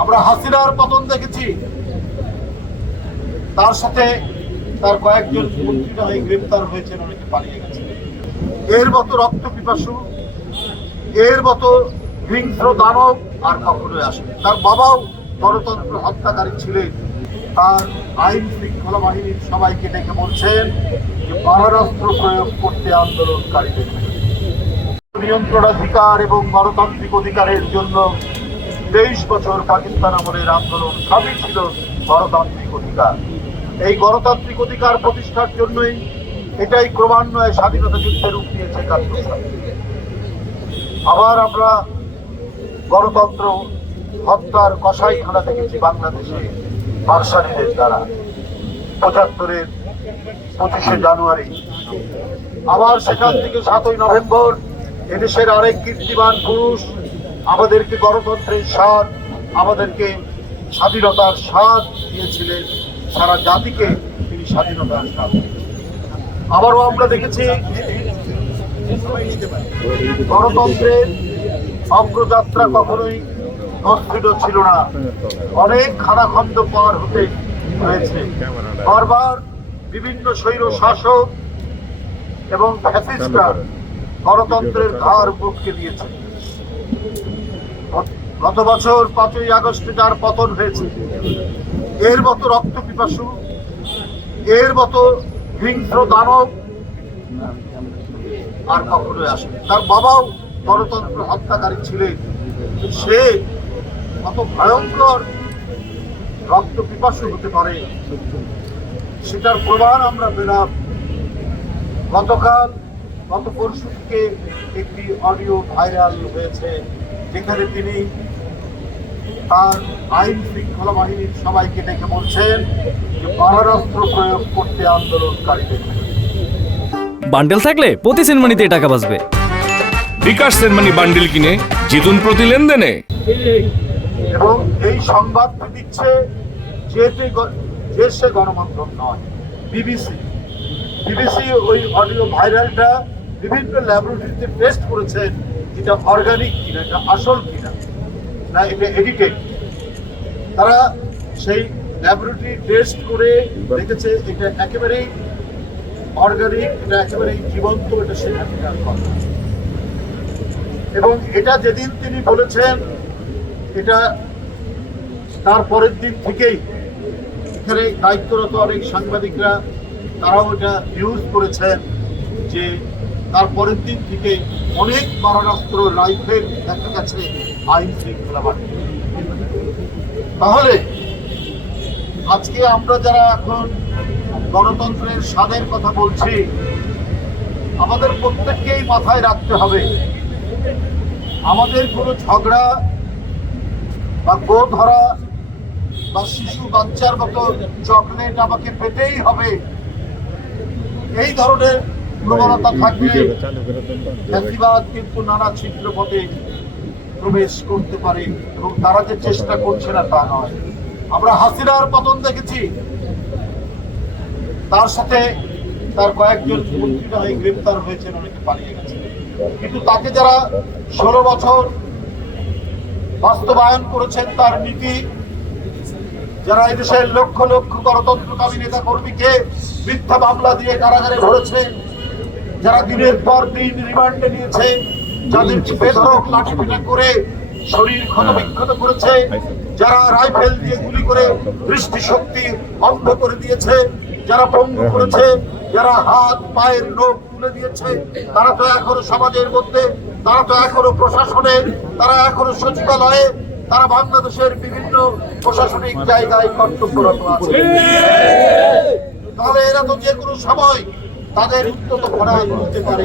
আমরা হাসিনার পতন দেখেছি, তার সাথে তার কয়েকজন মন্ত্রীরা গ্রেপ্তার হয়েছেন, অনেকে পালিয়ে গেছে। এর মতো রক্ত পিপাসু, এর মতো হিংস্র দানব আর কখনোই আসেনি। তার বাবাও গণতন্ত্র হত্যাকারী ছিলেন। তার আইন শৃঙ্খলা বাহিনীর সবাইকে ডেকে বলছেন যে মারণাস্ত্র প্রয়োগ করতে আন্দোলনকারীদের। নিয়ন্ত্রণাধিকার এবং গণতান্ত্রিক অধিকারের জন্য 23 বছর পাকিস্তান আমলের আন্দোলন সবই ছিল গণতান্ত্রিক অধিকার। এই গণতান্ত্রিক অধিকার প্রতিষ্ঠার জন্যই এটাই ক্রমান্বয়ে স্বাধীনতা যুদ্ধের রূপ নিয়েছে 71 সালে। আবার আমরা গণতন্ত্র হত্যার কসাইখানা দেখেছি বাংলাদেশে পারসানিদের দ্বারা 75-এর 25শে জানুয়ারি। আবার সেখান থেকে 7ই নভেম্বর এদেশের আরেক কীর্তিমান পুরুষ আমাদেরকে গণতন্ত্রের স্বাদ, আমাদেরকে স্বাধীনতার স্বাদ দিয়েছিলেন, সারা জাতিকে তিনি স্বাধীনতার স্বাদ। আবারও আমরা দেখেছি গণতন্ত্রের অগ্রযাত্রা কখনোই মসৃণ ছিল না, অনেক খানাখন্দ পার হতে হয়েছে। বারবার বিভিন্ন স্বৈর শাসক এবং ফ্যাসিস্টরা গণতন্ত্রের ধার বুটকে দিয়েছে। গত বছর 5ই আগস্টে যার পতন হয়েছে, এর মতো রক্ত পিপাসু, এর মতো হিংস্র দানব আর কখনোই আসেনি। তার বাবাও গণতন্ত্র হত্যাকারী ছিলেন। সে কত ভয়ঙ্কর রক্ত পিপাসু হতে পারে সেটার প্রমাণ আমরা পেলাম গত পরশু থেকে একটি অডিও ভাইরাল হয়েছে, যেখানে তিনি তার আইন শৃঙ্খলা বাহিনীর সবাইকে ডেকে বলছেন যে মারণাস্ত্র প্রয়োগ করতে আন্দোলনকারীদের। বান্ডেল থাকলে প্রতি সেনমানিতে টাকা বাঁচবে। বিকাশ সেনমানি বান্ডেল কিনে জিতুন প্রতি লেনদেনে। এবং এই সংবাদ দিচ্ছে যে সে গণমাধ্যম নয়, বিবিসি ওই অডিও ভাইরালটা বিভিন্ন ল্যাবরেটরিতে টেস্ট করেছেন, এটা অর্গানিক কিনা, এটা আসল কিনা, না এটা এডিটেড। তারা সেই ল্যাবরেটরি টেস্ট করে দেখেছে এটা একেবারেই অর্গানিক, এটা একেবারেই জীবন্ত, এটা সেখানকার কথা। এবং এটা যেদিন তিনি বলেছেন, এটা তার পরের দিন থেকেই এখানে দায়িত্বরত অনেক সাংবাদিকরা তারাও এটা নিউজ করেছেন যে তার পরের দিন থেকে অনেক মারণাস্ত্র রাইফেল দেখা গেছে আইন শৃঙ্খলা বাহিনী। তাহলে আজকে আমরা যারা এখন গণতন্ত্রের স্বাদের কথা বলছি, আমাদের প্রত্যেককেই মাথায় রাখতে হবে আমাদের কোনো ঝগড়া বা গো ধরা বা শিশু বাচ্চার মতো চকলেট আমাকে পেতেই হবে, এই ধরনের প্রবণতা থাকলে ফ্যাসিবাদ কিন্তু নানা ছিদ্র পথে প্রবেশ করতে পারে, এবং তারা যে চেষ্টা করছে না তা নয়। আমরা হাসিনার পতন দেখেছি, তার সাথে তার কয়েকজন মন্ত্রীরা গ্রেপ্তার হয়েছেন, অনেকে পালিয়ে গেছে। কিন্তু তাকে যারা 16 বছর বাস্তবায়ন করেছেন তার নীতি, যারা এদেশের লক্ষ লক্ষ গণতন্ত্রকামী নেতা কর্মীকে মিথ্যা মামলা দিয়ে কারাগারে ভরেছে, যারা দিনের পর দিন রিমান্ডে নিয়েছে, যাদেরকে বেধড়ক লাঠিপেটা করে শরীর ক্ষতবিক্ষত করেছে, যারা রাইফেল দিয়ে গুলি করে দৃষ্টিশক্তি অন্ধ করে দিয়েছে, যারা পঙ্গু করেছে, যারা হাত পায়ের নখ তুলে দিয়েছে, তারা তো এখনো সমাজের মধ্যে, তারা তো এখনো প্রশাসনে, তারা এখনো সচিবালয়ে, তারা বাংলাদেশের বিভিন্ন প্রশাসনিক জায়গায় কর্তব্যরত আছে। তাহলে এরা তো যে কোনো সময় তাদের উদ্যত করা করতে পারে।